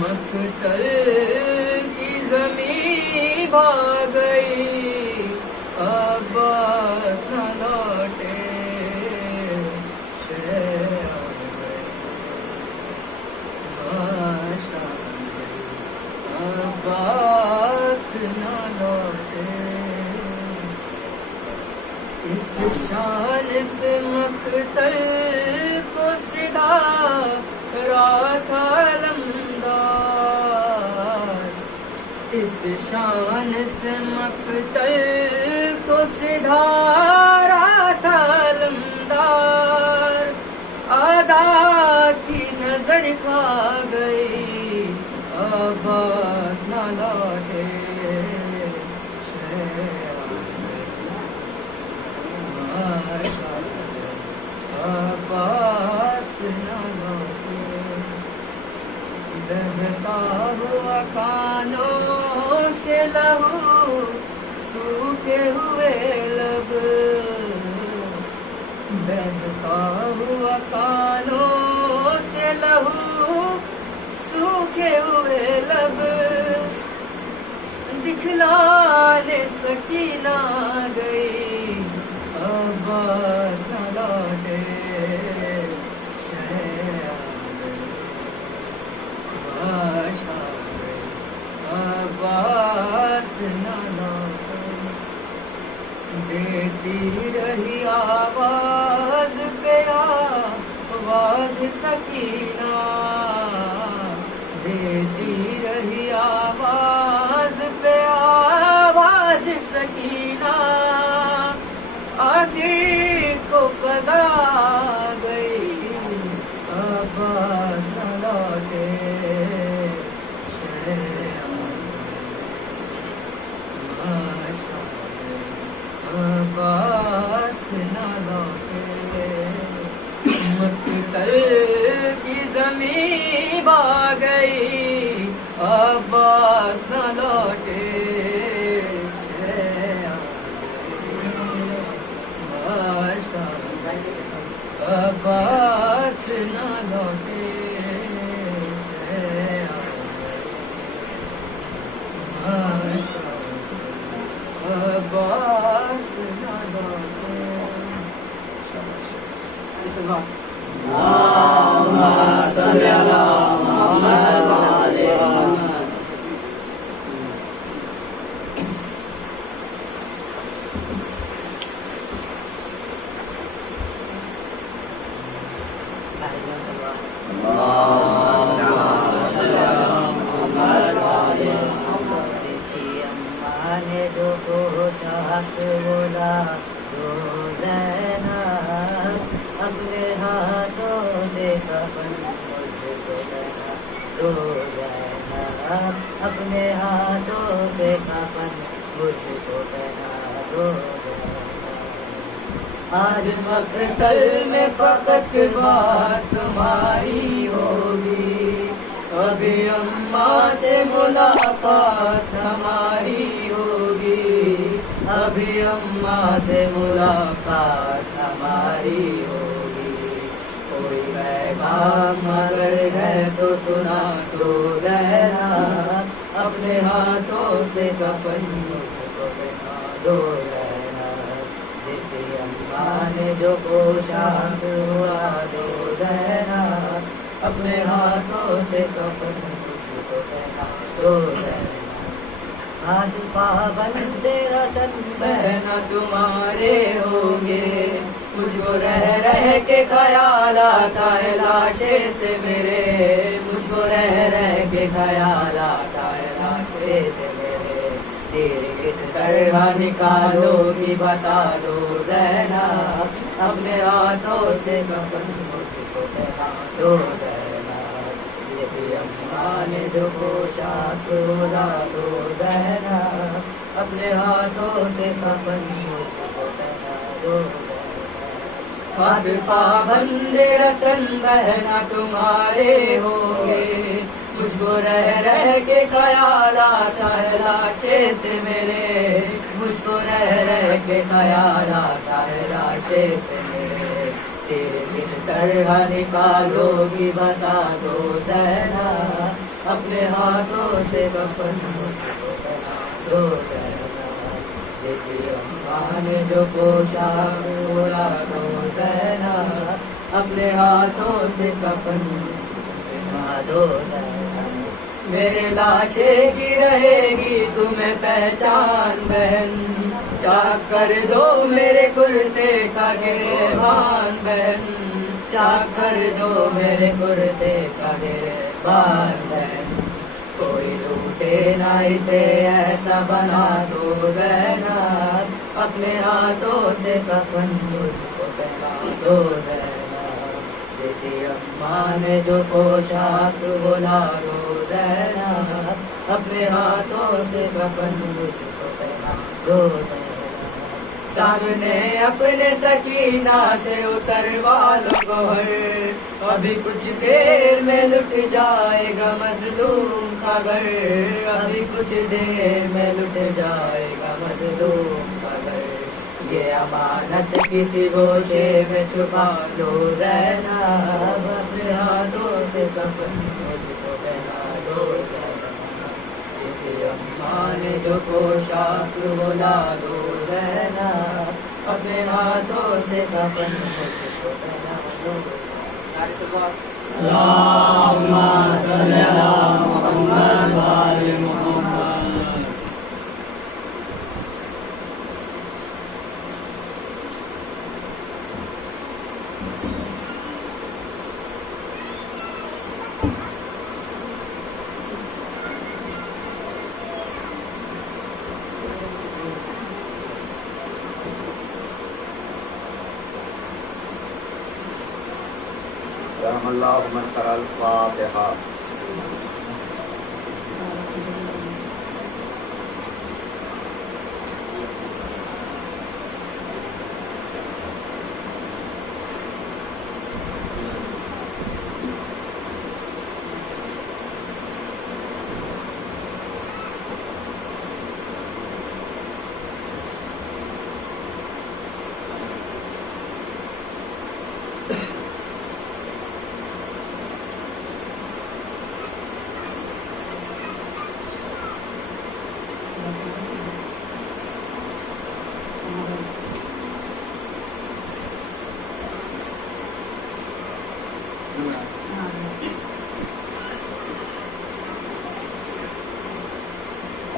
مقتل کی زمین بھاگ گئی، عباس نہ لوٹے، شہ آ گئے، باش آ گئی، عباس نہ لوٹے۔ اس شان سے مقتل کو سدھا رات علمدار، اس شان سے مقتل کو سدھا رات علمدار، آدھا کی نظر کھا گئی، عباس نہ لوٹے، عباس نہ لوٹے۔ بہتا ہوا کانوں سے لہو، سوکھے ہوئے لب، بہتا ہوا کانوں سے لہو، سوکھے ہوئے لب، دکھلانے سکینہ گئی، عباس نہ لوٹے، عباس نہ لوٹے۔ دیتی رہی آواز پہ آواز سکینہ، دیتی رہی آواز پہ آواز سکینہ، آگے کو قضا گئی، عباس نہ لوٹے، عباس نہ لوٹے۔ مقتل کی زمین بھاگ گئی، عباس نہ لوٹے، عباس نہ لوٹے، عباس نہ لوٹے۔ اللہم صلی علی محمد وعلی محمد۔ جو پوچھا بولا تو زینب، اپنے ہاتھوں سے کفن مجھ کو پہنا دو زینب، اپنے ہاتھوں سے کفن مجھ کو پہنا دو زینب۔ آج مقتل میں فقط بات تمہاری ہوگی، ابھی اماں سے ملاقات ہماری ہوگی، ابھی اماں سے ملاقات ہماری ہوگی۔ کوئی پیغام اگر ہے تو سنا تو زینب، اپنے ہاتھوں سے کفن مجھ کو پہنا دو زینب۔ دیکھی اماں نے جو پوشاک ہوا دو زینب، اپنے ہاتھوں سے کفن مجھ کو پہنا دو زینب۔ آج پابند رتن بہنا تمہارے ہوں گے، مجھ کو رہ رہ کے خیال آتا ہے لاشے سے میرے، مجھ کو رہ رہ کے خیال آتا ہے لاشے سے میرے۔ تیر کس طرح نکالو گی بتا دو زینب، اپنے ہاتھوں سے کفن مجھ کو پہنا دو زینب۔ یہ اماں نے جو پوشاک اوڑھا دو زینب، اپنے ہاتھوں سے کفن مجھ کو پہنا دو زینب۔ اب پابند حسن بہنا تمہارے ہوں گے. مجھ کو رہ رہ کے خیال آتا ہے لاشے سے میرے. مجھ کو رہ رہ کے خیال آتا ہے لاشے سے میرے. تیرے کس طرح نکالو گی بتا دو زینب. اپنے ہاتھوں سے کفن مجھ کو بنا دو زینب. دیکھیے اماں نے جو پوشاک اوڑھا دو زینب. اپنے ہاتھوں سے کفن بنا دو زینب. میرے لاشے کی رہے گی تمہیں پہچان بہن. چاک کر دو میرے کرتے کا گریبان بہن. چاک کر دو میرے کرتے کا گریبان بہن. کوئی لوٹے نہ اسے ایسا بنا دو زینب. اپنے ہاتھوں سے کفن مجھ کو پہنا دو زینب. بیٹی اماں نے جو پوشاک بلا دو زینب. اپنے ہاتھوں سے کفن مجھ کو پہنا دو زینب. سامنے اپنے سکینہ سے اتروا لو گوہر. ابھی کچھ دیر میں لٹ جائے گا مظلوم کا گھر. ابھی کچھ دیر میں لٹ جائے گا مظلوم کا گھر. یہ امانت کسی گوشے میں چھپا دو زینب. اپنے ہاتھوں سے کفن مجھ کو پہنا دو زینب. اماں نے جو پوشاک بلا دو زینب. اپنے ہاتھوں سے کفن مجھ کو پہنا دو زینب. اللہم صلی علی محمد و آل محمد. رحم اللہ من قرأ الفاتحہ.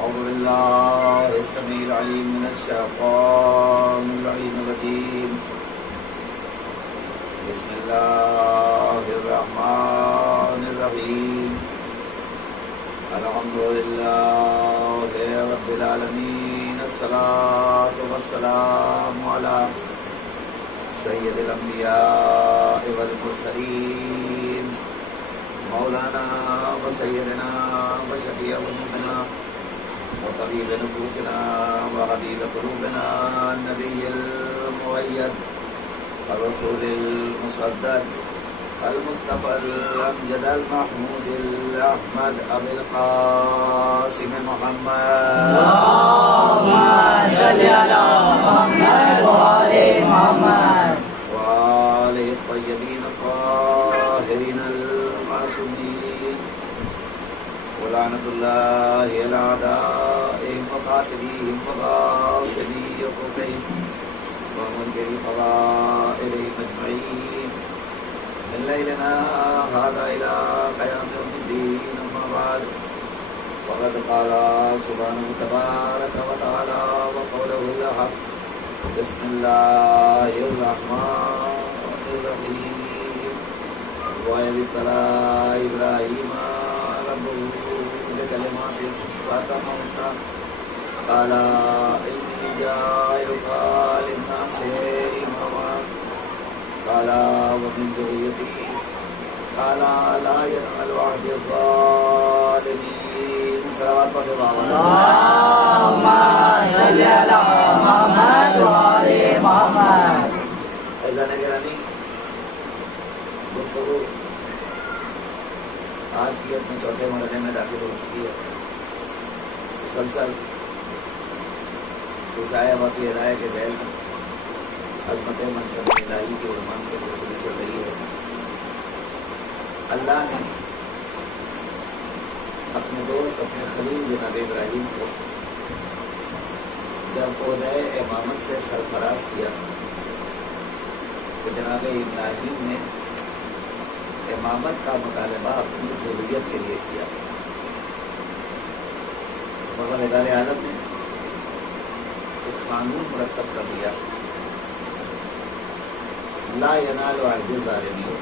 اعوذ باللہ السمیع العلیم من الشیطان اللعین الرجیم. بسم اللہ الرحمن الرحیم. الحمدللہ رب العالمین. الصلاۃ والسلام علی سید الانبیاء والمرسلین مولانا و سیدنا و شفیع ذنوبنا وطبیب نفوسنا وحبیب قلوبنا النبی المؤید الرسول المصدق المصطفى الامجد المحمود الاحمد ابي القاسم محمد. اللهم صل على محمد وآل محمد وآله الطيبين الطاهرين المعصومين. ولعنة الله على أعدائهم وقاتليهم وغاصبي حقوقهم ومنكري فضائلهم أجمعين من ليلنا هذا إلى قيام يوم الدين. أما بعد وقد قال سبحانه تبارك وتعالى وقوله الحق. بسم الله الرحمن الرحيم. وإذ ابتلى إبراهيم ربه بكلمات فأتمهن قال إني جاعلك للناس إماما قال ومن ذريتي قال لا ينال عهد الظالمين. صلوات اللهم صل على محمد وآل محمد. اللہ نے گرامی، گفتگو آج کی اپنے چوتھے مرحلے میں داخل ہو چکی ہے. مسلسل عیسائی وفی ادائے کے ذیل میں عظمت منصب الہی کے عنوان سے گفتگو چل رہی ہے. اللہ نے اپنے دوست اپنے خلیل جناب ابراہیم کو جب عہدۂ امامت سے سرفراز کیا تو جناب ابراہیم نے امامت کا مطالبہ اپنی ضروریت کے لیے کیا. پروردگار عالم نے ایک قانون مرتب کر دیا، لا ینال عہد الظالمین.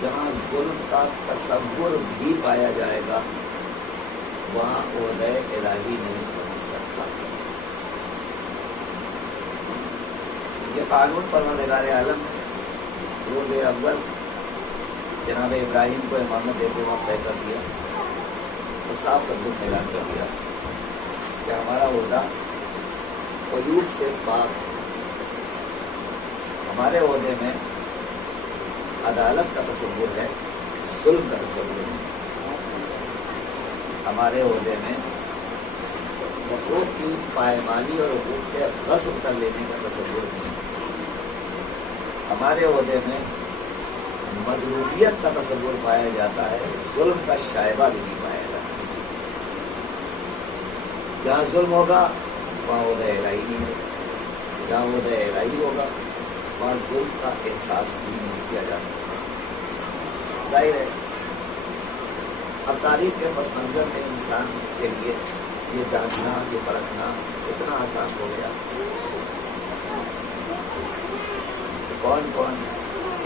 جہاں ظلم کا تصور بھی پایا جائے گا وہاں عہدۂ الہی نہیں پہنچ سکتا. یہ قانون پروردگار عالم نے روز اول جناب ابراہیم کو امامت دیتے وقت طے کر دیا اور صاف لفظوں میں اعلان کر دیا کہ ہمارا عہدہ عیوب سے پاک. ہمارے عہدے میں عدالت کا تصور ہے، ظلم کا تصور نہیں. ہمارے عہدے میں حقوق کی پائمانی اور حقوق کے غصب کر لینے کا تصور نہیں. ہمارے عہدے میں مظلومیت کا تصور پایا جاتا ہے، ظلم کا شائبہ بھی نہیں پایا جاتا. جہاں ظلم ہوگا وہاں عہدۂ الہی نہیں ہوگا، جہاں عہدۂ الہی ہوگا وہاں ظلم کا احساس بھی نہیں کیا جا سکتا. ظاہر ہے اب تاریخ کے پس منظر میں انسان کے لیے یہ جاننا یہ پرکھنا اتنا آسان ہو گیا کہ کون کون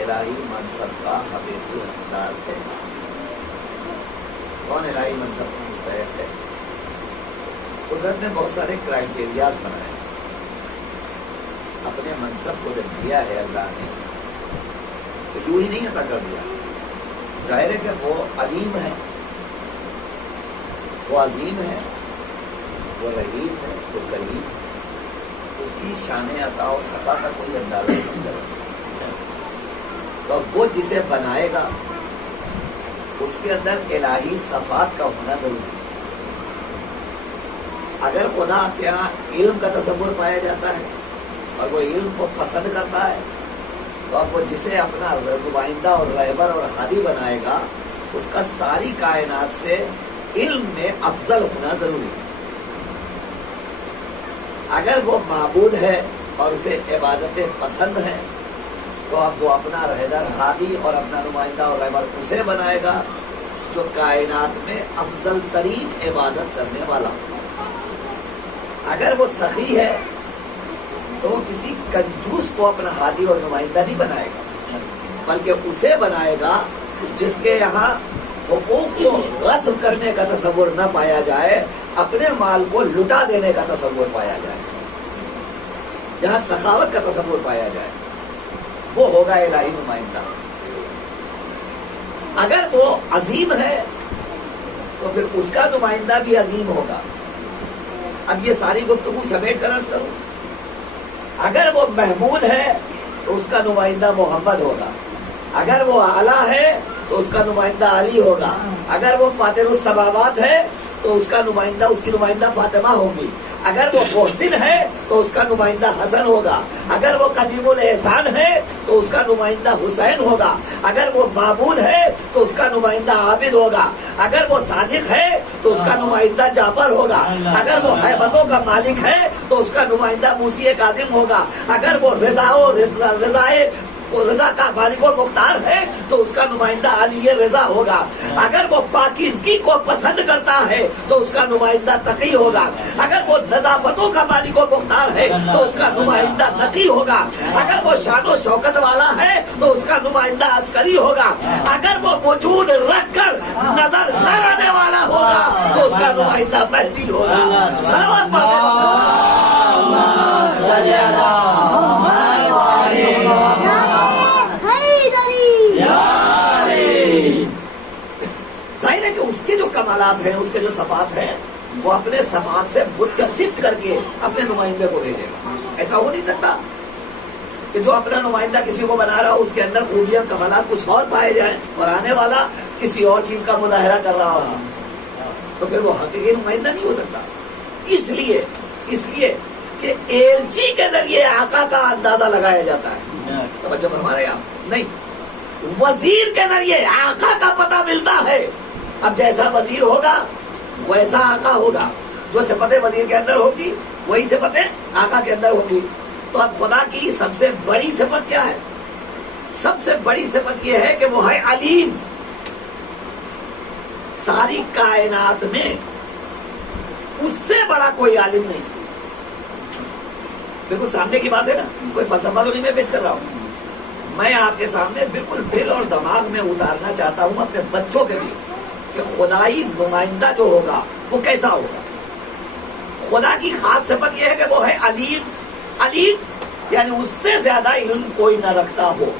الہی منصب کا حقیقی حقدار ہے، کون الہی منصب کا مستحق ہے. قدرت نے بہت سارے کرائٹیریاز بنائے. اپنے منصب کو جب دیا ہے اللہ نے تو یوں ہی نہیں عطا کر دیا. ظاہر ہے کہ وہ علیم ہے، وہ عظیم ہے، وہ رحیم ہے، وہ کریم ہے. اس کی شان عطا و صفا کا کوئی اندازہ نہیں کر سکتا. تو وہ جسے بنائے گا اس کے اندر الہی صفات کا ہونا ضروری ہے. اگر خدا کے یہاں علم کا تصور پایا جاتا ہے اور وہ علم کو پسند کرتا ہے تو اب وہ جسے اپنا نمائندہ اور رہبر اور ہادی بنائے گا اس کا ساری کائنات سے علم میں افضل ہونا ضروری ہے. اگر وہ معبود ہے اور اسے عبادتیں پسند ہیں تو اب وہ اپنا رہبر ہادی اور اپنا نمائندہ اور رہبر اسے بنائے گا جو کائنات میں افضل ترین عبادت کرنے والا. اگر وہ سخی ہے تو وہ کسی کنجوس کو اپنا ہادی اور نمائندہ نہیں بنائے گا بلکہ اسے بنائے گا جس کے یہاں حقوق کو غصب کرنے کا تصور نہ پایا جائے، اپنے مال کو لٹا دینے کا تصور پایا جائے، جہاں سخاوت کا تصور پایا جائے وہ ہوگا الہی نمائندہ. اگر وہ عظیم ہے تو پھر اس کا نمائندہ بھی عظیم ہوگا. اب یہ ساری گفتگو سمیٹ کر عرض کروں، اگر وہ محمود ہے تو اس کا نمائندہ محمد ہوگا، اگر وہ اعلیٰ ہے تو اس کا نمائندہ علی ہوگا، اگر وہ فاطر السماوات ہے تو اس کا نمائندہ اس کی نمائندہ فاطمہ ہوگی، اگر وہ محسن ہے تو اس کا نمائندہ حسن ہوگا، اگر وہ قدیم الاحسان ہے تو اس کا نمائندہ حسین ہوگا، اگر وہ معبود ہے تو اس کا نمائندہ عابد ہوگا، اگر وہ صادق ہے تو اس کا نمائندہ جعفر ہوگا، اگر وہ حیبتوں کا مالک ہے تو اس کا نمائندہ موسی کاظم ہوگا، اگر وہ رضا کا مالک و مختار ہے تو اس کا نمائندہ علی رضا ہوگا، اگر وہ پاکیزگی کو پسند کرتا ہے تو اس کا نمائندہ تقی ہوگا، اگر وہ نظافتوں کا مالک و مختار ہے تو اس کا نمائندہ نقی ہوگا، اگر وہ شان و شوکت والا ہے تو اس کا نمائندہ عسکری ہوگا، اگر وہ وجود رکھ کر نظر نہ آنے والا ہوگا تو اس کا نمائندہ مہدی ہوگا. صلوات ظاہر ہے کہ اس کے جو کمالات ہیں، اس کے جو صفات ہیں، وہ اپنے صفات سے متصف کر کے اپنے نمائندے کو بھیجے گا. ایسا ہو نہیں سکتا کہ کہ جو اپنا نمائندہ کسی کو بنا رہا ہو اس کے اندر خوبیاں کمالات کچھ اور پائے جائیں اور آنے والا کسی اور چیز کا مظاہرہ کر رہا ہو تو پھر وہ حقیقی نمائندہ نہیں ہو سکتا. اس لیے کہ ایلچی کے ذریعے آقا کا اندازہ لگایا جاتا ہے. توجہ فرما رہے آپ؟ نہیں، وزیر کے ذریعے آقا کا پتہ ملتا ہے. اب جیسا وزیر ہوگا ویسا آقا ہوگا. جو صفتیں وزیر کے اندر ہوگی وہی صفتیں آقا کے اندر ہوگی. تو اب خدا کی سب سے بڑی صفت کیا ہے؟ سب سے بڑی صفت یہ ہے کہ وہ ہے علیم. ساری کائنات میں اس سے بڑا کوئی عالم نہیں. بالکل سامنے کی بات ہے نا، کوئی فلسفہ تو نہیں میں پیش کر رہا ہوں. میں آپ کے سامنے بالکل دل اور دماغ میں اتارنا چاہتا ہوں اپنے بچوں کے بھی کہ خدائی نمائندہ جو ہوگا وہ کیسا ہوگا. خدا کی خاص صفت یہ ہے کہ وہ ہے علیم. علیم یعنی اس سے زیادہ علم کوئی نہ رکھتا ہو،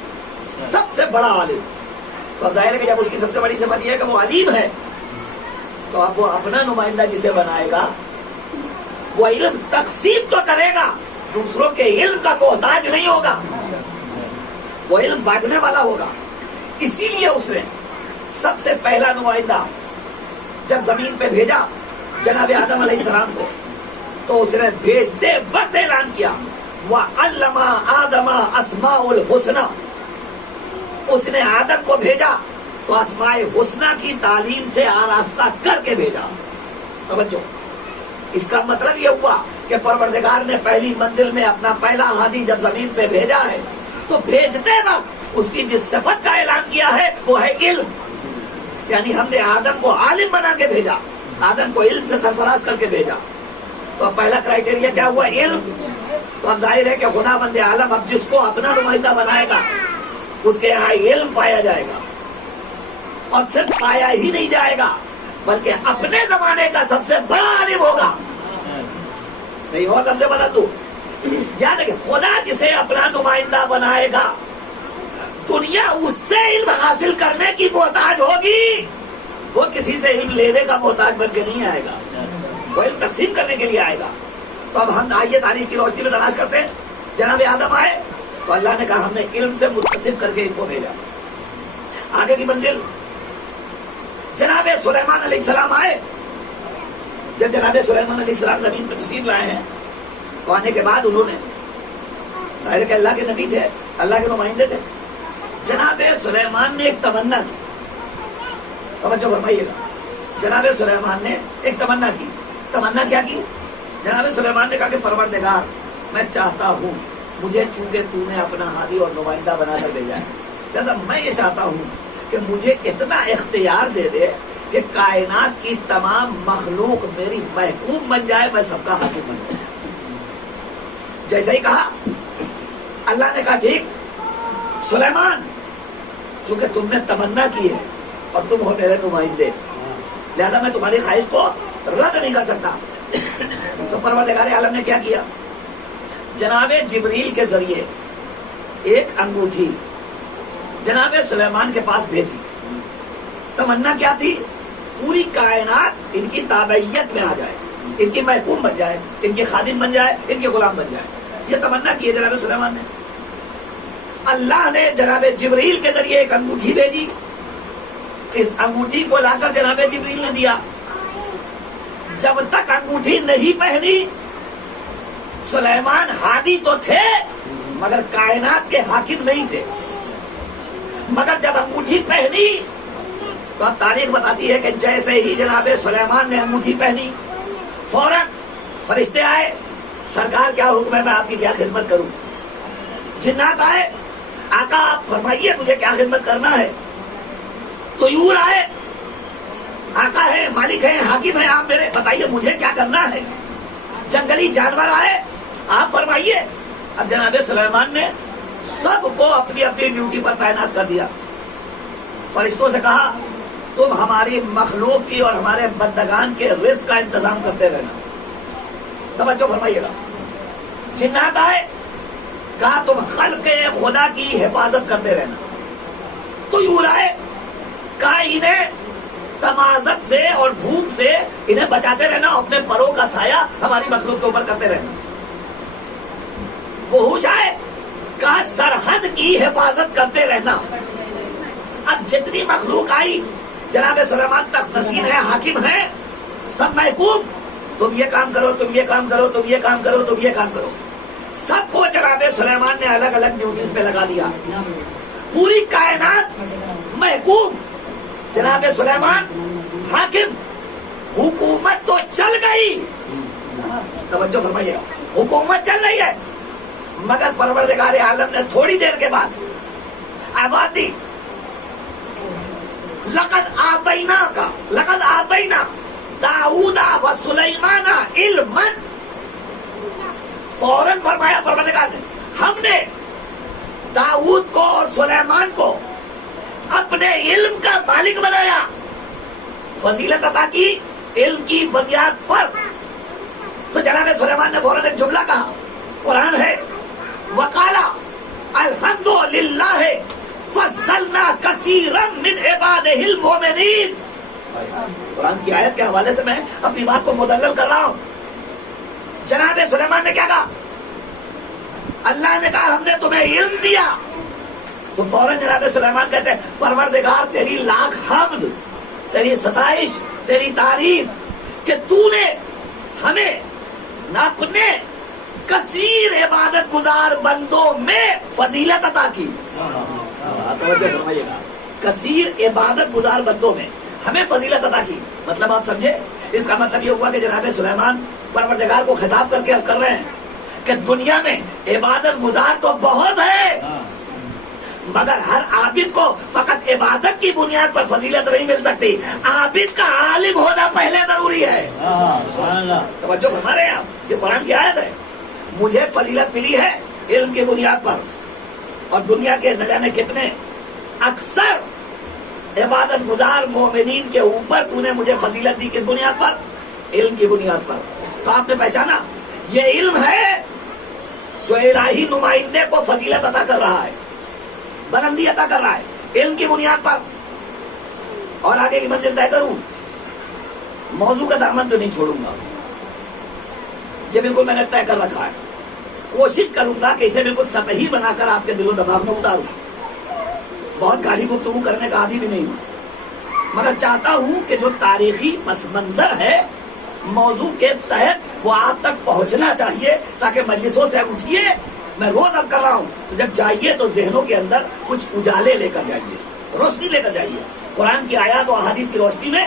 سب سے بڑا عالم. تو اب ظاہر ہے کہ جب اس کی سب سے بڑی صفت یہ ہے کہ وہ علیم ہے تو اب وہ اپنا نمائندہ جسے بنائے گا وہ علم تقسیم تو کرے گا، دوسروں کے علم کا محتاج نہیں ہوگا، وہ علم بانٹنے والا ہوگا. اسی لیے اس نے سب سے پہلا نمائندہ جب زمین پہ بھیجا جناب آدم علیہ السلام کو تو اس نے بھیجتے وقت اعلان کیا وَعَلَّمَ آدَمَ أَسْمَاءَ الْحُسْنَى. اس نے آدم کو بھیجا تو اسماء حسنہ کی تعلیم سے آراستہ کر کے بھیجا. توجہ، اس کا مطلب یہ ہوا کہ پروردگار نے پہلی منزل میں اپنا پہلا ہادی جب زمین پہ بھیجا ہے تو بھیجتے وقت اس کی جس صفت کا اعلان کیا ہے وہ ہے علم. یعنی ہم نے آدم کو عالم بنا کے بھیجا، آدم کو علم سے سرفراز کر کے بھیجا. تو اب پہلا کرائٹیریا کیا ہوا؟ علم. تو اب ظاہر ہے کہ خدا بند عالم اب جس کو اپنا نمائندہ بنائے گا اس کے یہاں علم پایا جائے گا، اور صرف پایا ہی نہیں جائے گا بلکہ اپنے زمانے کا سب سے بڑا عالم ہوگا. نہیں اور لفظ بدل دوں، یاد ہے کہ خدا جسے اپنا نمائندہ بنائے گا دنیا اس سے علم حاصل کرنے کی محتاج ہوگی، وہ کسی سے علم لینے کا محتاج بن کے نہیں آئے گا، وہ علم تقسیم کرنے کے لیے آئے گا. تو اب ہم آئیے تاریخ کی روشنی میں تلاش کرتے ہیں. جناب آدم آئے تو اللہ نے کہا ہم نے علم سے متصف کر کے ان کو بھیجا. آگے کی منزل جناب سلیمان علیہ السلام آئے. جب جناب سلیمان علیہ السلام زمین پر تشریف لائے ہیں تو آنے کے بعد انہوں نے ظاہر کہ اللہ کے نبی تھے، اللہ کے نمائندے تھے. جناب سلیمان نے ایک تمنا کی. توجہ فرمائیے گا، جناب سلیمان نے ایک تمنا کی. تمنا کیا کی؟ جناب سلیمان نے کہا کہ پروردگار میں چاہتا ہوں مجھے چونکہ تو نے اپنا ہادی اور نمائندہ بنا کر بھیجا ہے، لہذا میں یہ چاہتا ہوں کہ مجھے اتنا اختیار دے دے کہ کائنات کی تمام مخلوق میری محکوم بن جائے، میں سب کا حاکم بن جائے. جیسا ہی کہا اللہ نے کہا ٹھیک سلیمان، چونکہ تم نے تمنا کی ہے اور تم ہو میرے نمائندے، لہذا میں تمہاری خواہش کو رد نہیں کر سکتا. تو پروردگار عالم نے کیا کیا؟ جناب جبریل کے ذریعے ایک انگوٹھی جناب سلیمان کے پاس بھیجی. تمنا کیا تھی؟ پوری کائنات ان کی تابعیت میں آ جائے، ان کی محکوم بن جائے، ان کی خادم بن جائے، ان کے غلام بن جائے. یہ تمنا کی ہے جناب سلیمان نے. اللہ نے جناب جبریل کے ذریعے ایک انگوٹھی بھیجی. اس انگوٹھی کو لا کر جناب جبریل نے دیا. جب تک انگوٹھی نہیں پہنی سلیمان ہادی تو تھے مگر کائنات کے حاکم نہیں تھے. مگر جب انگوٹھی پہنی تو اب تاریخ بتاتی ہے کہ جیسے ہی جناب سلیمان نے انگوٹھی پہنی فوراً فرشتے آئے، سرکار کیا حکم ہے، میں آپ کی کیا خدمت کروں. جنات آئے، آقا آپ فرمائیے مجھے کیا خدمت کرنا ہے. طیور آئے، آقا ہے، مالک ہے، حاکم ہے، آپ میرے بتائیے مجھے کیا کرنا ہے. جنگلی جانور آئے، آپ فرمائیے. اب جناب سلیمان نے سب کو اپنی اپنی ڈیوٹی پر تعینات کر دیا. فرشتوں سے کہا تم ہماری مخلوق کی اور ہمارے بندگان کے رزق کا انتظام کرتے رہنا. توجہ فرمائیے گا. جنات آئے، کہا تم خلق خدا کی حفاظت کرتے رہنا. طیور آئے، کہا انہیں تمازت سے اور دھوپ سے انہیں بچاتے رہنا، اپنے پروں کا سایہ ہماری مخلوق کے اوپر کرتے رہنا. وحوش آئے، کا سرحد کی حفاظت کرتے رہنا. اب جتنی مخلوق آئی جناب سلیمان تخت نشین ہے, حاکم ہے, سب محکوم, تم یہ کام کرو, تم یہ کام کرو, تم یہ کام کرو, تم یہ کام کرو. سب کو جناب سلیمان نے الگ الگ ڈیوٹیز پہ لگا دیا. پوری کائنات محکوم, جناب سلیمان حاکم. حکومت تو چل گئی, توجہ فرمائیے گا, حکومت چل رہی ہے, مگر پروردگار عالم نے تھوڑی دیر کے بعد آبادی لقد آتینا داؤد و سلیمان علما, فوراً فرمایا پروردگار نے, ہم نے داؤد کو اور سلیمان کو اپنے علم کا مالک بنایا, فضیلت عطا کی علم کی بنیاد پر. تو جناب سلیمان نے فوراً ایک جملہ کہا, قرآن ہے, وقالا الحمدللہ فضلنا کثیرا من عبادہ المؤمنین. قرآن کی آیت کے حوالے سے میں اپنی بات کو مدلل کر رہا ہوں. جناب سلیمان نے کیا کہا؟ اللہ نے کہا ہم نے تمہیں علم دیا. تو فوراً جناب سلیمان کہتے ہیں پروردگار تیری لاکھ حمد, تیری ستائش, تیری تعریف کہ تو نے ہمیں اپنے کثیر عبادت گزار بندوں میں فضیلت عطا کی. توجہ فرمائیے گا, کثیر عبادت گزار بندوں میں ہمیں فضیلت عطا کی. مطلب آپ سمجھے, اس کا مطلب یہ ہوا کہ جناب سلیمان پروردگار کو خطاب کر کے عرض کر رہے ہیں کہ دنیا میں عبادت گزار تو بہت ہے, مگر ہر عابد کو فقط عبادت کی بنیاد پر فضیلت نہیں مل سکتی, عابد کا عالم ہونا پہلے ضروری ہے. توجہ فرما رہے ہیں آپ, یہ قرآن کی آیت ہے. مجھے فضیلت ملی ہے علم کی بنیاد پر, اور دنیا کے نہ جانے کتنے اکثر عبادت گزار مومنین کے اوپر تو نے مجھے فضیلت دی. کس بنیاد پر؟ علم کی بنیاد پر. تو آپ نے پہچانا یہ علم ہے جو الہی نمائندے کو فضیلت عطا کر رہا ہے, بلندی عطا کر رہا ہے, علم کی بنیاد پر. اور آگے کی منزل طے کروں, موضوع کا دامن تو نہیں چھوڑوں گا, یہ بالکل میں نے طے کر رکھا ہے. کوشش کروں گا کہ اسے بالکل سطحی بنا کر آپ کے دل و دماغ میں اتاروں. بہت گاڑی گفتگو کرنے کا عادی بھی نہیں ہوں, مگر چاہتا ہوں کہ جو تاریخی پس منظر ہے موضوع کے تحت وہ آپ تک پہنچنا چاہیے, تاکہ مجلسوں سے اٹھیے. میں روز اب کر رہا ہوں تو جب جائیے تو ذہنوں کے اندر کچھ اجالے لے کر جائیے, روشنی لے کر جائیے. قرآن کی آیات و احادیث کی روشنی میں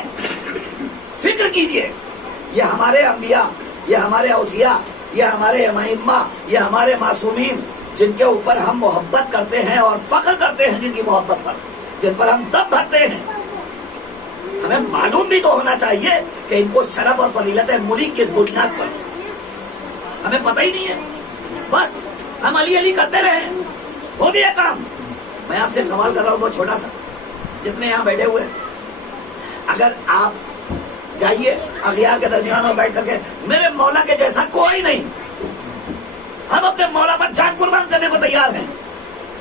فکر کیجئے. یہ ہمارے انبیاء, یہ ہمارے اوصیاء, یہ ہمارے ائمہ, یہ ہمارے معصومین, جن کے اوپر ہم محبت کرتے ہیں اور فخر کرتے ہیں, جن کی محبت پر, جن پر ہم دم بھرتے ہیں, ہمیں معلوم بھی تو ہونا چاہیے کہ ان کو شرف اور فضیلت ملی کس بنیاد پر. ہمیں پتہ ہی نہیں ہے, بس ہم علی علی کرتے رہے, ہو گیا کام. میں آپ سے ایک سوال کر رہا ہوں بہت چھوٹا سا, جتنے یہاں بیٹھے ہوئے, اگر آپ جائیے اغیار کے درمیان اور بیٹھ کر کے میرے مولا کے جیسا کوئی نہیں, ہم اپنے مولا پر جان قربان کرنے کو تیار ہیں,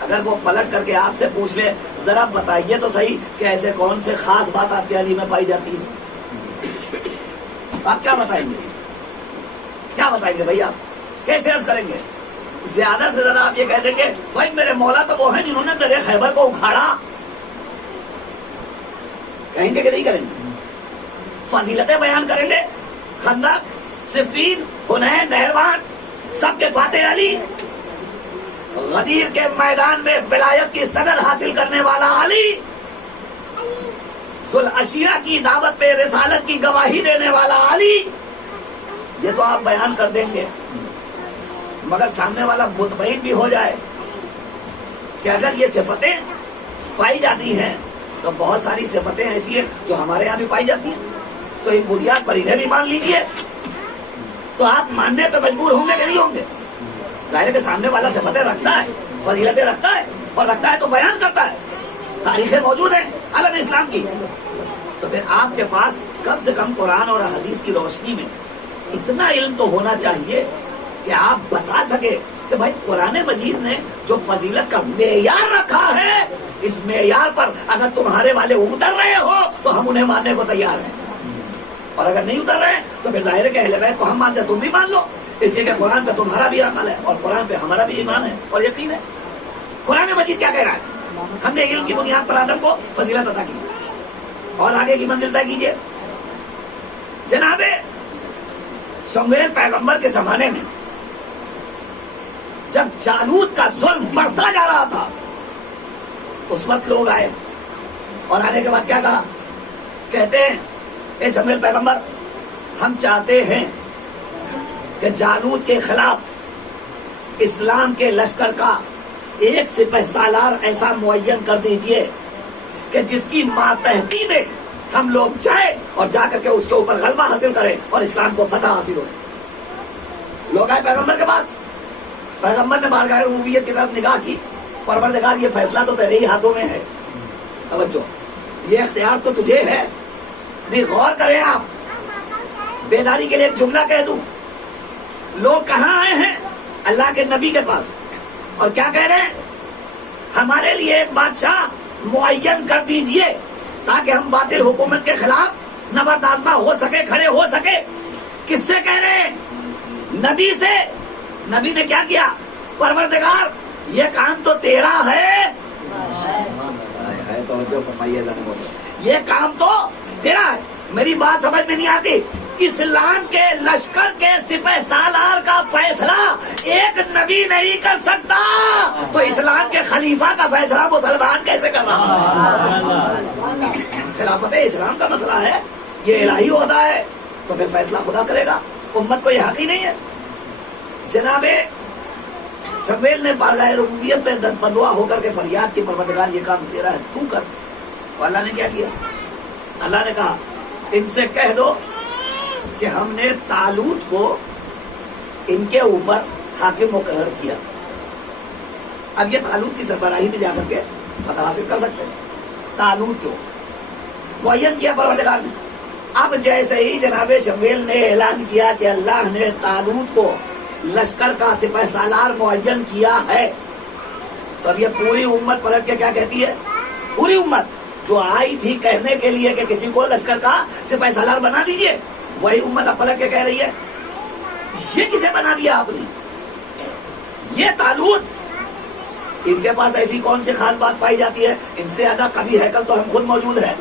اگر وہ پلٹ کر کے آپ سے پوچھ لے ذرا بتائیے تو صحیح کہ ایسے کون سے خاص بات آپ کے علی میں پائی جاتی ہے, آپ کیا بتائیں گے؟ کیا بتائیں گے بھائی؟ آپ کیسے عرض کریں گے؟ زیادہ سے زیادہ آپ یہ کہہ دیں گے بھائی میرے مولا تو وہ ہیں جنہوں نے درے خیبر کو اکھاڑا. کہیں گے کہ نہیں کریں گے؟ فضیلتیں بیان کریں گے, خندق, صفین, حنین, نہروان, سب کے فاتح علی, غدیر کے میدان میں ولایت کی سند حاصل کرنے والا علی, ذوالعشیرہ کی دعوت پہ رسالت کی گواہی دینے والا علی. یہ تو آپ بیان کر دیں گے, مگر سامنے والا مطمئن بھی ہو جائے کہ اگر یہ صفتیں پائی جاتی ہیں تو بہت ساری صفتیں ایسی ہیں جو ہمارے یہاں بھی پائی جاتی ہیں, تو ایک بنیاد پر انہیں بھی مان لیجئے. تو آپ ماننے پہ مجبور ہوں گے کہ نہیں ہوں گے؟ ظاہر کے سامنے والا صفتیں رکھتا ہے, فضیلتیں رکھتا ہے, اور رکھتا ہے تو بیان کرتا ہے, تاریخیں موجود ہیں عالم اسلام کی. تو پھر آپ کے پاس کم سے کم قرآن اور حدیث کی روشنی میں اتنا علم تو ہونا چاہیے کہ آپ بتا سکے کہ بھائی قرآن مجید نے جو فضیلت کا معیار رکھا ہے, اس معیار پر اگر تمہارے والے اتر رہے ہو تو ہم انہیں ماننے کو تیار ہیں, اور اگر نہیں اتر رہے تو پھر ظاہر ہے کہ اہل بیت کو ہم مانتے, تم بھی مان لو, اس لیے کہ قرآن پہ تمہارا بھی عمل ہے اور قرآن پہ ہمارا بھی ایمان ہے اور یقین ہے. قرآن مجید کیا کہہ رہا ہے؟ ہم نے علم کی بنیاد پر آدم کو فضیلت عطا کی. اور آگے کی منزل طے کیجیے. جناب شمویل پیغمبر کے زمانے میں جب جالوت کا ظلم بڑھتا جا رہا تھا اس وقت لوگ آئے اور آنے کے بعد کیا کہا؟ کہتے ہیں اے شمویل پیغمبر ہم چاہتے ہیں کہ جالوت کے خلاف اسلام کے لشکر کا ایک سپہ سالار ایسا معین کر دیجئے کہ جس کی ماتحتی میں ہم لوگ جائیں اور جا کر کے اس کے اوپر غلبہ حاصل کریں اور اسلام کو فتح حاصل ہو. لوگ آئے پیغمبر کے پاس. پیغمبر نے بارگاہ ربوبیت کی طرف نگاہ کی. پروردگار یہ فیصلہ تو تیرے ہی ہاتھوں میں ہے. توجہ یہ اختیار تو تجھے ہے. نہیں غور کریں آپ. بیداری کے لیے ایک جملہ کہہ دوں. لوگ کہاں آئے ہیں؟ اللہ کے نبی کے پاس. اور کیا کہہ رہے ہیں؟ ہمارے لیے ایک بادشاہ معین کر دیجئے تاکہ ہم باطل حکومت کے خلاف نبردآزما ہو سکے، کھڑے ہو سکے. کس سے کہہ رہے ہیں؟ نبی سے. نبی نے کیا کیا؟ پروردگار یہ کام تو تیرا ہے. یہ کام تو تیرا ہے. میری بات سمجھ میں نہیں آتی. اسلام کے لشکر کے سپہ سالار کا فیصلہ ایک نبی نہیں کر سکتا تو اسلام کے خلیفہ کا فیصلہ مسلمان کیسے کر رہا؟ خلافت اسلام کا مسئلہ ہے، یہ الہی عہدہ ہے تو پھر فیصلہ خدا کرے گا. امت کو یہ حق ہی نہیں ہے. جناب شمویل نے بارگاہ ربوبیت میں دست بندوا ہو کر کے فریاد کی پروردگار یہ کام تیرا ہے تو کر. تو اللہ نے کیا کیا؟ اللہ نے کہا ان سے کہہ دو کہ ہم نے طالوت کو ان کے اوپر حاکم مقرر کیا. اب یہ طالوت کی سربراہی میں جا کر کے فتح حاصل کر سکتے ہیں. طالوت کو معین کیا پروردگار نے. اب جیسے ہی جناب شمویل نے اعلان کیا کہ اللہ نے طالوت کو لشکر کا سپہ سالار معین کیا ہے تو اب یہ پوری امت پلٹ کے کیا کہتی ہے؟ پوری امت جو آئی تھی کہنے کے لیے کہ کسی کو لشکر کا سپہ سالار بنا دیجئے، وہی امت اب پلٹ کے کہہ رہی ہے یہ کسے بنا دیا آپ نے؟ یہ طالوت ان کے پاس ایسی کون سی خاص بات پائی جاتی ہے؟ ان سے زیادہ کبھی ہیکل تو ہم خود موجود ہیں.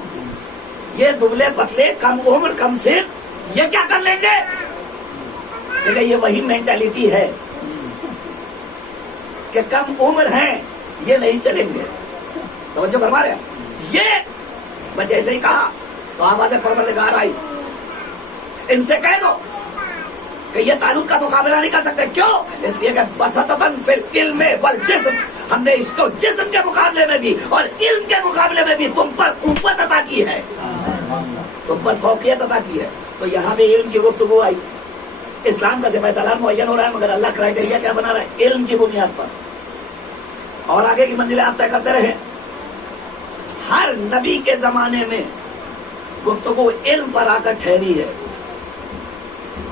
یہ دبلے پتلے کم عمر کم سن یہ کیا کر لیں گے؟ دیکھیں یہ وہی مینٹیلٹی ہے کہ کم عمر ہیں یہ نہیں چلیں گے. توجہ فرما رہے ہیں. یہ بچے سے ہی کہا تو آواز پروردگار آئی ان سے کہہ دو کہ یہ طالوت کا مقابلہ نہیں کر سکتے. کیوں؟ اس لیے کہ بسطتاً فی العلم والجسم ہم نے اس کو جسم کے مقابلے میں بھی اور علم کے مقابلے میں بھی تم پر قوت عطا کی ہے، تم پر فوقیت عطا کی ہے. تو یہاں بھی علم کی گفتگو آئی. اسلام کا سپہ سالار معین ہو رہا ہے مگر اللہ کرائٹیریا کیا بنا رہا ہے؟ علم کی بنیاد پر. اور آگے کی منزلیں آپ طے کرتے رہے. ہر نبی کے زمانے میں گفتگو علم پر آ کر ٹھہری ہے.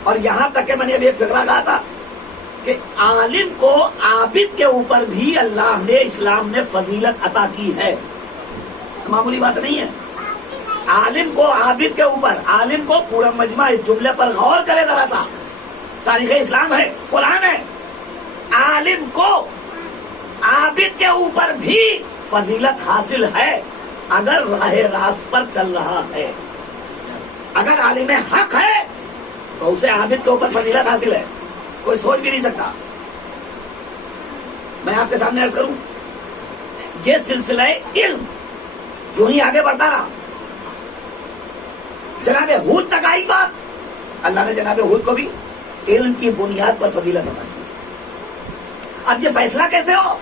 اور یہاں تک کہ میں نے ابھی ایک فقرہ کہا تھا کہ عالم کو عابد کے اوپر بھی اللہ نے اسلام نے فضیلت عطا کی ہے. معمولی بات نہیں ہے. عالم کو عابد کے اوپر، عالم کو پورا مجمع اس جملے پر غور کرے ذرا سا. تاریخ اسلام ہے، قرآن ہے. عالم کو عابد کے اوپر بھی فضیلت حاصل ہے اگر راہ راست پر چل رہا ہے. اگر عالم حق ہے تو اسے عابد کے اوپر فضیلت حاصل ہے. کوئی سوچ بھی نہیں سکتا. میں آپ کے سامنے عرض کروں یہ سلسلہ علم جو ہی آگے بڑھتا رہا. جناب ہود تک آئی بات. اللہ نے جناب ہود کو بھی علم کی بنیاد پر فضیلت عطا کی. اب یہ فیصلہ کیسے ہو؟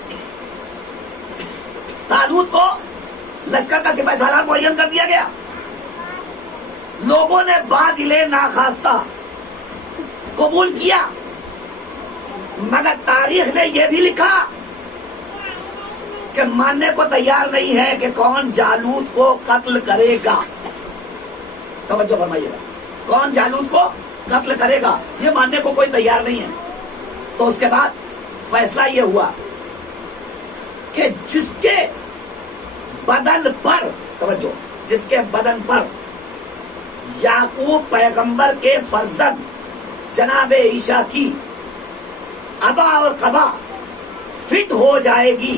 طالوت کو لشکر کا سپہ سالار معین کر دیا گیا. لوگوں نے باطل ناخواستہ قبول کیا مگر تاریخ نے یہ بھی لکھا کہ ماننے کو تیار نہیں ہے کہ کون جالوت کو قتل کرے گا. توجہ فرمائیے گا. کون جالوت کو قتل کرے گا یہ ماننے کو کوئی تیار نہیں ہے. تو اس کے بعد فیصلہ یہ ہوا کہ جس کے بدن پر، توجہ، جس کے بدن پر یعقوب پیغمبر کے فرزند جناب عیسیٰ کی ابا اور قبا فٹ ہو جائے گی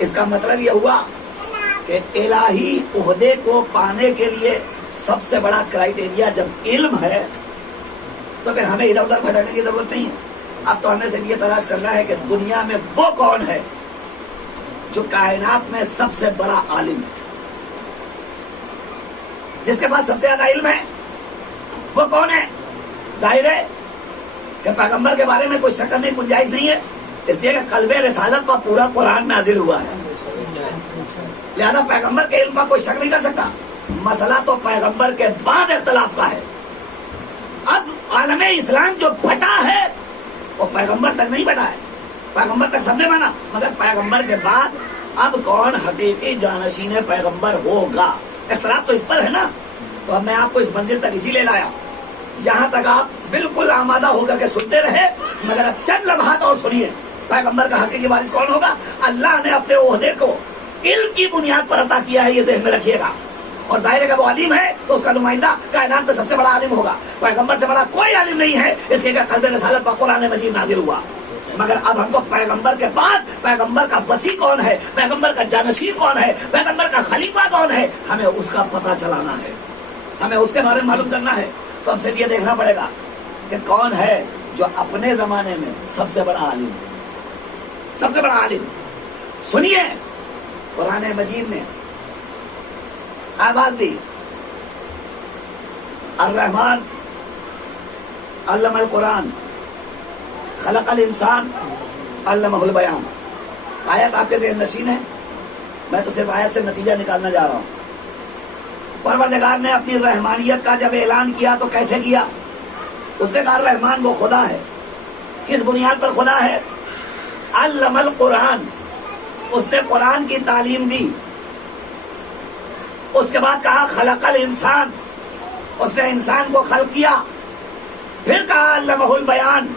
اس کا مطلب یہ ہوا کہ الہی عہدے کو پانے کے لیے سب سے بڑا کرائٹیریا جب علم ہے تو پھر ہمیں ادھر ادھر بھٹکنے کی ضرورت نہیں ہے. اب تو ہمیں صرف یہ تلاش کرنا ہے کہ دنیا میں وہ کون ہے جو کائنات میں سب سے بڑا عالم ہے, جس کے پاس سب سے زیادہ علم ہے. وہ کون ہے؟ ظاہر ہے کہ پیغمبر کے بارے میں کوئی شک کرنے کی گنجائش نہیں ہے, اس لیے کہ قلب رسالت پر پورا قرآن نازل ہوا ہے. لہذا پیغمبر کے علم پر کوئی شک نہیں کر سکتا. مسئلہ تو پیغمبر کے بعد اختلاف کا ہے. اب عالم اسلام جو بٹا ہے وہ پیغمبر تک نہیں بٹا ہے. پیغمبر تک سب نے مانا, مگر پیغمبر کے بعد اب کون حقیقی جانشین پیغمبر ہوگا, اختلاف تو اس پر ہے نا. تو اب میں آپ کو اس منزل تک اسی لیے لایا, یہاں تک آپ بالکل آمادہ ہو کر کے سنتے رہے, مگر اب چند لمحات اور سنیے. پیغمبر کا حقیقی وارث کون ہوگا؟ اللہ نے اپنے عہدے کو علم کی بنیاد پر عطا کیا ہے, یہ ذہن میں رکھیے گا. اور ظاہر ہے کہ وہ عالم ہے تو اس کا نمائندہ کائنات میں سب سے بڑا عالم ہوگا. پیغمبر سے بڑا کوئی عالم نہیں ہے, اس لیے کہ قلب رسالت پر قرآن مجید نازل ہوا. مگر اب ہم کو پیغمبر کے بعد پیغمبر کا وسیع کون ہے, پیغمبر کا جانشین کون ہے, پیغمبر کا خلیفہ کون ہے, ہمیں اس کا پتہ چلانا ہے, ہمیں اس کے بارے میں معلوم کرنا ہے. تو ہم سے یہ دیکھنا پڑے گا کہ کون ہے جو اپنے زمانے میں سب سے بڑا عالم ہے, سب سے بڑا عالم. سنیے, قرآن مجید نے آواز دی, الرحمن علم القرآن خلق الانسان علمہ البیان. آیت آپ کے ذہن نشین ہے, میں تو صرف آیت سے نتیجہ نکالنا جا رہا ہوں. پروردگار نے اپنی رحمانیت کا جب اعلان کیا تو کیسے کیا؟ اس نے کہا رحمان وہ خدا ہے. کس بنیاد پر خدا ہے؟ علم القرآن, اس نے قرآن کی تعلیم دی. اس کے بعد کہا خلق الانسان, اس نے انسان کو خلق کیا. پھر کہا علمہ البیان,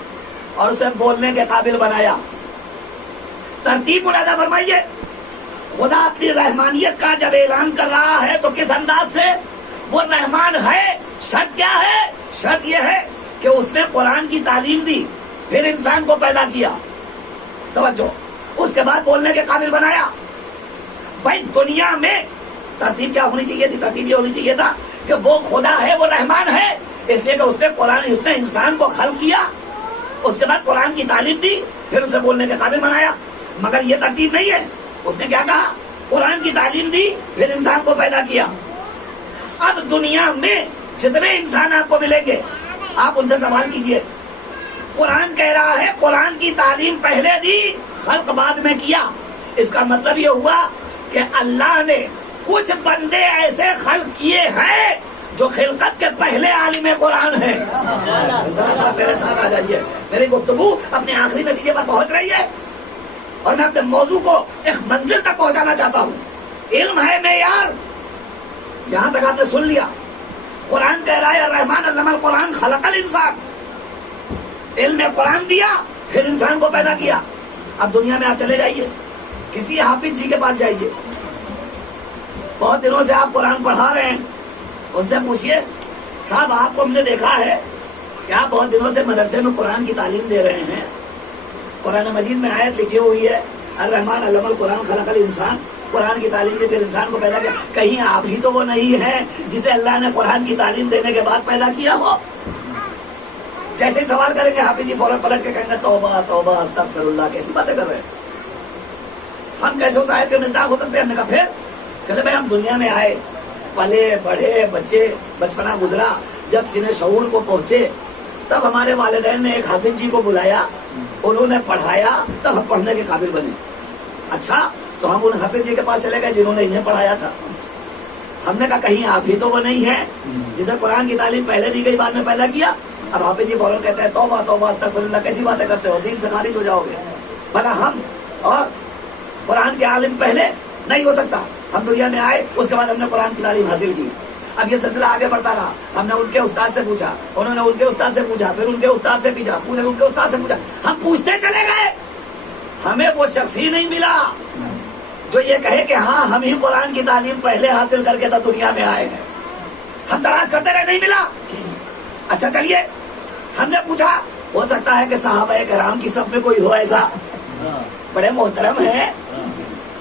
اور اسے بولنے کے قابل بنایا. ترتیب ملاحظہ فرمائیے, خدا اپنی رحمانیت کا جب اعلان کر رہا ہے تو کس انداز سے؟ وہ رحمان ہے. شرط کیا ہے؟ شرط یہ ہے کہ اس نے قرآن کی تعلیم دی, پھر انسان کو پیدا کیا. توجہ, اس کے بعد بولنے کے قابل بنایا. بھائی دنیا میں ترتیب کیا ہونی چاہیے تھی؟ ترتیب یہ ہونی چاہیے تھا کہ وہ خدا ہے, وہ رحمان ہے, اس لیے کہ اس نے انسان کو خلق کیا, اس کے بعد قرآن کی تعلیم دی, پھر اسے بولنے کے قابل بنایا. مگر یہ ترتیب نہیں ہے. اس نے کیا کہا؟ قرآن کی تعلیم دی, پھر انسان کو پیدا کیا. اب دنیا میں جتنے انسان آپ کو ملیں گے, آپ ان سے سوال کیجئے. قرآن کہہ رہا ہے قرآن کی تعلیم پہلے دی, خلق بعد میں کیا. اس کا مطلب یہ ہوا کہ اللہ نے کچھ بندے ایسے خلق کیے ہیں جو خلقت کے پہلے عالم قرآن ہیں. ذرا سا میرے ساتھ آ جائیے, میری گفتگو اپنے آخری نتیجے پر پہنچ رہی ہے اور میں اپنے موضوع کو ایک منزل تک پہنچانا چاہتا ہوں. علم ہے معیار, یہاں تک آپ نے سن لیا. قرآن کہہ رہا ہے الرحمن علم القرآن خلق الانسان, علم قرآن دیا, پھر انسان کو پیدا کیا. اب دنیا میں آپ چلے جائیے, کسی حافظ جی کے پاس جائیے, بہت دنوں سے آپ قرآن پڑھا رہے ہیں, ان سے پوچھئے صاحب آپ کو ہم نے دیکھا ہے کہ آپ بہت دنوں سے مدرسے میں قرآن کی تعلیم دے رہے ہیں, قرآن مجید میں آیت لکھی ہوئی ہے الرحمن علم القرآن خلق الانسان, قرآن کی تعلیم دی پھر انسان کو پیدا کیا. کہیں آپ ہی تو وہ نہیں ہیں جسے اللہ نے قرآن کی تعلیم دینے کے بعد پیدا کیا ہو؟ جیسے ہی سوال کریں گے حافظ جی فوراً پلٹ کے کہیں گے توبہ توبہ استغفر اللہ, کیسی باتیں کر رہے ہیں, ہم کیسے اس آیت کے مصداق ہو سکتے ہیں؟ ہم نے کہا پھر کہتے بھائی ہم دنیا میں آئے, پلے بڑھے, بچے بچپنا گزرا, جب سینہ شعور کو پہنچے تب ہمارے والدین نے ایک حافظ جی کو بلایا, انہوں نے پڑھایا, تب ہم پڑھنے کے قابل بنے. اچھا, تو ہم ان حافظ جی کے پاس چلے گئے جنہوں نے انہیں پڑھایا تھا. ہم نے کہا کہیں آپ ہی تو وہ نہیں ہیں جسے قرآن کی تعلیم پہلے دی گئی بعد میں پیدا کیا. اب حافظ جی فوراً کہتے ہیں توبہ توبہ استغفر اللہ, کیسی باتیں کرتے ہو, دین سے خارج ہو جاؤ گے. بھلا ہم اور قرآن کے عالم پہلے نہیں ہو سکتا. ہم دنیا میں آئے, اس کے بعد ہم نے قرآن کی تعلیم حاصل کی. اب یہ سلسلہ آگے بڑھتا رہا, ہم نے ان کے استاد سے پوچھا, انہوں نے ان کے استاد سے پوچھا, پھر ان کے استاد سے پوچھا, ان کے استاد سے پوچھا, ہم پوچھتے چلے گئے. ہمیں وہ شخص ہی نہیں ملا جو یہ کہے کہ ہاں ہم ہی قرآن کی تعلیم پہلے حاصل کر کے تو دنیا میں آئے ہیں. ہم تلاش کرتے رہے, نہیں ملا. اچھا چلیے, ہم نے پوچھا, ہو سکتا ہے کہ صحابہ کرام کی صف میں کوئی ہو ایسا, بڑے محترم ہیں,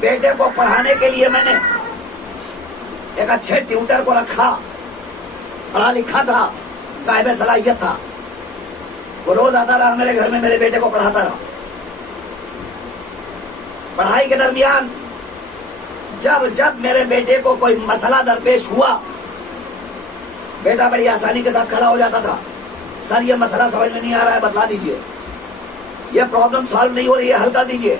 بیٹے کو پڑھانے کے لیے میں نے ایک اچھے ٹیوٹر کو رکھا، پڑھا لکھا تھا، صاحب صلاحیت تھا، وہ روز آتا رہا میرے گھر میں، میرے بیٹے کو پڑھاتا رہا۔ پڑھائی کے درمیان جب میرے بیٹے کو کوئی مسئلہ درپیش ہوا، بیٹا بڑی آسانی کے ساتھ کھڑا ہو جاتا تھا، سر یہ مسئلہ سمجھ میں نہیں آ رہا ہے، بتلا دیجئے، یہ پرابلم سالو نہیں ہو رہی ہے، حل کر دیجئے۔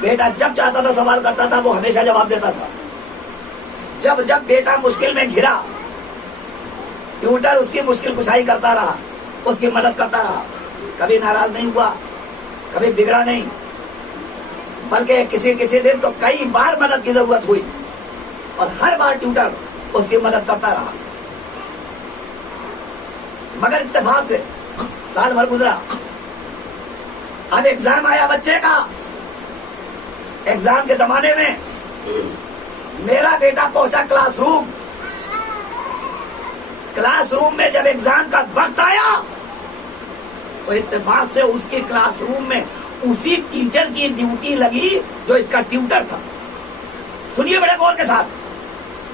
بیٹا جب چاہتا تھا سوال کرتا تھا، وہ ہمیشہ جواب دیتا تھا۔ جب بیٹا مشکل میں گھرا، ٹیوٹر اس کی مشکل کشائی کرتا رہا، اس کی مدد کرتا رہا، کبھی ناراض نہیں ہوا، کبھی بگڑا نہیں، بلکہ کسی دن تو کئی بار مدد کی ضرورت ہوئی اور ہر بار ٹیوٹر اس کی مدد کرتا رہا۔ مگر اتفاق سے سال بھر گزرا، اب ایگزام آیا بچے کا۔ ایگزام کے زمانے میں میرا بیٹا پہنچا کلاس روم میں جب ایگزام کا وقت آیا تو اتفاق سے اس کی کلاس روم میں اسی ٹیچر کی ڈیوٹی لگی جو اس کا ٹیوٹر تھا۔ سنیے بڑے غور کے ساتھ،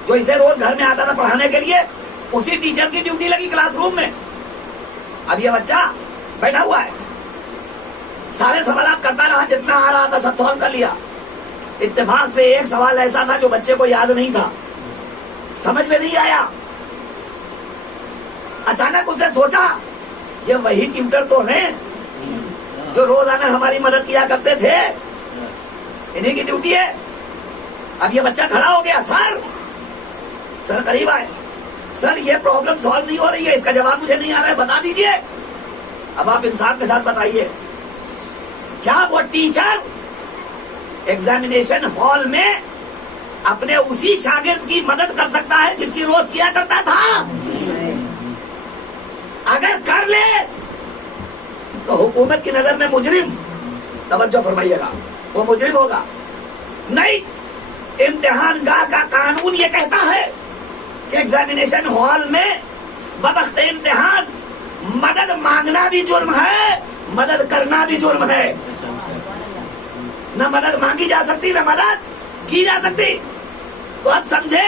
جو اسے روز گھر میں آتا تھا پڑھانے کے لیے، اسی ٹیچر کی ڈیوٹی لگی کلاس روم میں۔ اب یہ بچہ بیٹھا ہوا ہے، سارے سوالات کرتا رہا، جتنا آ رہا تھا سب سالو کر لیا۔ اتفاق سے ایک سوال ایسا تھا جو بچے کو یاد نہیں تھا، سمجھ میں نہیں آیا۔ اچانک اس نے سوچا یہ وہی ٹیوٹر تو ہیں جو روزانہ ہماری مدد کیا کرتے تھے، انہی کی ڈیوٹی ہے۔ اب یہ بچہ کھڑا ہو گیا، سر قریب آئے، سر یہ پرابلم سالو نہیں ہو رہی ہے، اس کا جواب مجھے نہیں آ رہا ہے، بتا دیجئے۔ اب آپ انصاف کے ساتھ بتائیے، کیا وہ ٹیچر ایگزامینیشن ہال میں اپنے اسی شاگرد کی مدد کر سکتا ہے جس کی روز کیا کرتا تھا؟ اگر کر لے تو حکومت کی نظر میں مجرم، توجہ فرمائیے گا، وہ مجرم ہوگا۔ نہیں، امتحان گاہ کا قانون یہ کہتا ہے کہ ایگزامینیشن ہال میں بوقت امتحان مدد مانگنا بھی جرم ہے، مدد کرنا بھی جرم ہے۔ نہ مدد مانگی جا سکتی، نہ مدد کی جا سکتی۔ تو اب سمجھے،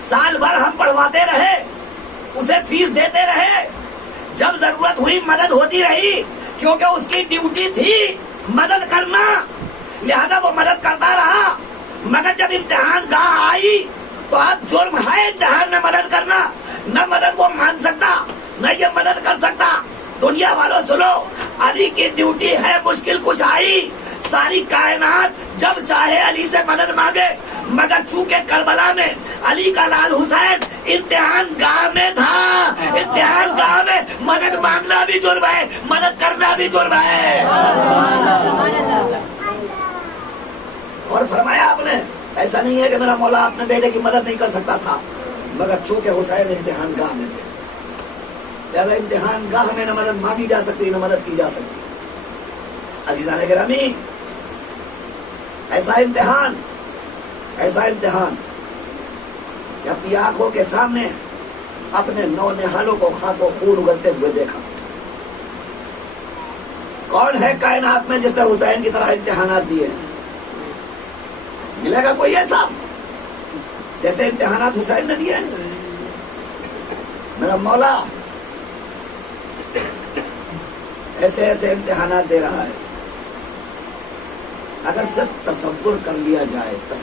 سال بھر ہم پڑھواتے رہے، اسے فیس دیتے رہے، جب ضرورت ہوئی مدد ہوتی رہی، کیونکہ اس کی ڈیوٹی تھی مدد کرنا، لہذا وہ مدد کرتا رہا۔ مگر جب امتحان گاہ آئی تو اب جرم ہے امتحان میں مدد کرنا، نہ مدد وہ مان سکتا، نہ یہ مدد کر سکتا۔ دنیا والوں سنو، علی کی ڈیوٹی ہے مشکل کشائی، ساری کائنات جب چاہے علی سے مدد مانگے، مگر چونکہ کربلا میں علی کا لال حسین امتحان گاہ میں تھا، امتحان گاہ میں مدد مانگنا بھی جرم ہے، مدد کرنا بھی جرم ہے۔ اور فرمایا آپ نے، ایسا نہیں ہے کہ میرا مولا اپنے بیٹے کی مدد نہیں کر سکتا تھا، مگر چونکہ حسین امتحان گاہ میں تھے، لہذا امتحان گاہ میں نہ مدد مانگی جا سکتی، نہ مدد کی جا سکتی۔ عزیزان گرامی، ایسا امتحان کہ اپنی آنکھوں کے سامنے اپنے نو نہالوں کو خاک و خون اگلتے ہوئے دیکھا۔ کون ہے کائنات میں جس نے حسین کی طرح امتحانات دیے ہیں؟ ملے گا کوئی ایسا جیسے امتحانات حسین نے دیے ہیں؟ میرا مولا ایسے ایسے امتحانات دے رہا ہے، اگر صرف تصور کر لیا جائے تو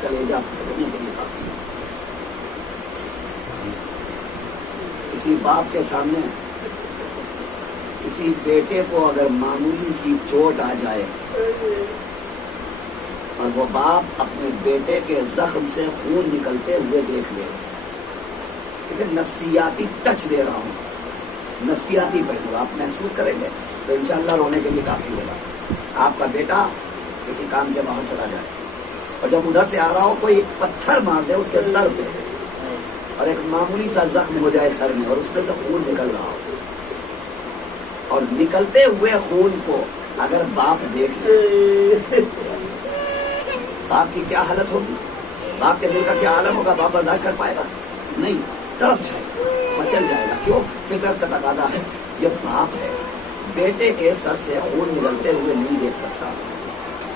کلیجہ پھٹنے کے لیے کافی ہے۔ کسی باپ کے سامنے کسی بیٹے کو اگر معمولی سی چوٹ آ جائے اور وہ باپ اپنے بیٹے کے زخم سے خون نکلتے ہوئے دیکھ لے، لیکن نفسیاتی ٹچ دے رہا ہوں، نفسیاتی پہلو آپ محسوس کریں گے تو انشاءاللہ رونے کے لیے کافی ہوگا۔ آپ کا بیٹا کسی کام سے باہر چلا جائے اور جب ادھر سے آ رہا ہو کوئی ایک پتھر مار دے اس کے سر پہ اور ایک معمولی سا زخم ہو جائے سر میں اور اس میں سے خون نکل رہا ہو، اور نکلتے ہوئے خون کو اگر باپ دیکھ لے، باپ کی کیا حالت ہوگی؟ باپ کے دل کا کیا عالم ہوگا؟ باپ برداشت کر پائے گا؟ نہیں، تڑپ جائے گا، مچل جائے گا۔ کیوں؟ فطرت کا تقاضا ہے، یہ باپ ہے، بیٹے کے سر سے خون نکلتے ہوئے نہیں دیکھ سکتا۔